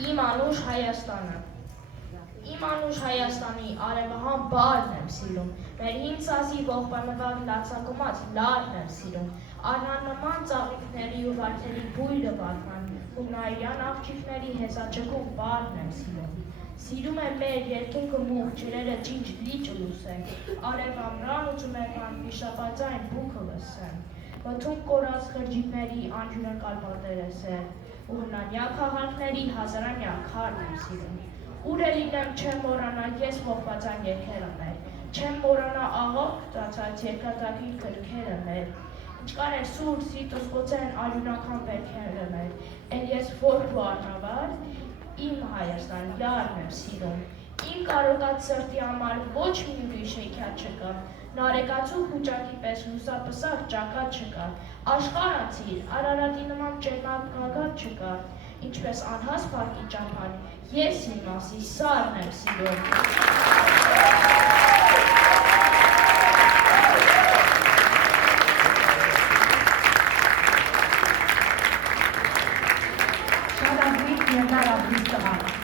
Իմ անուշ Հայաստանը։ Իմ անուշ Հայաստանի արևահան բարն եմ սիրում, մեր հին սազի ողբանվար լացակոմած լարն եմ սիրում, արհանման ծաղիկների ու վարդերի բույրը վարման, հունայրյան աղջիկների հեզաճկում բարն եմ սիրում։ Սիրում եմ մեր երկինքը մուղ, ջրերը ջինջ լիճը լուսեմ, արև ամրան ու ձմեռան վիշապաձայն բուքը լսեմ, մթում կորած խրջիկների անջուրակալ պատերը սեր, ու հնանյա քաղաքների հազարանյա քարն եմ սիրում։ Ուր է լինեմ չեմ մորանա ես ողբաձայն երգերը մեր, չեմ մորանա աղոք ծացած երկատակի քրքերը մեր, ինչքան է սուր սիտոսկոցեն արյունական բերքերը մեր, են ես որ ու առնավար, իմ Հայաստան լարն եմ սիրում, իմ կարոտած սրտի համար ոչ մի ուրիշ հեքիաթ չկա, նարեկացու խուճակի պես լուսապսակ ճակատ չկա, աշխարհացիր, Արարատի նման ճերմակ գագաթ չկա, ինչպես անհաս փառքի ճամփան, ես իմ մասի սարն եմ սիրում։ Շատ ազնիվ և լավ ազնիվ տղա։